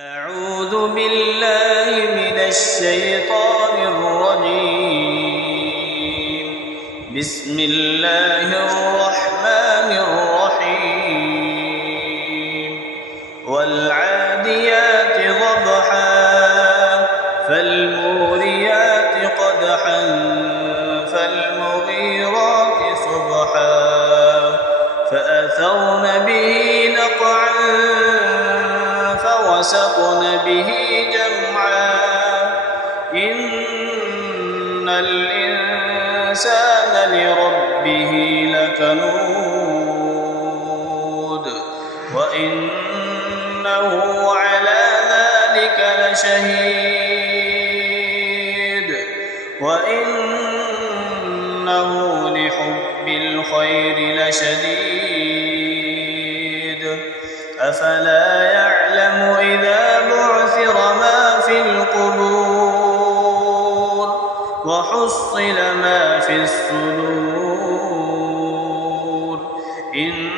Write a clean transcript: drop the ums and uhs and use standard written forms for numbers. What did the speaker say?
أعوذ بالله من الشيطان الرجيم. بسم الله الرحمن الرحيم. والعاديات ضبحا فالموريات قدحا فالمغيرات صبحا فأثرن به نقعا فوسطن به جمعا إن الإنسان لربه لكنود وإنه على ذلك لشهيد وإنه لحب الخير لشديد أفلا يعلم إذا بعثر ما في القبور وحصل ما في الصدور إن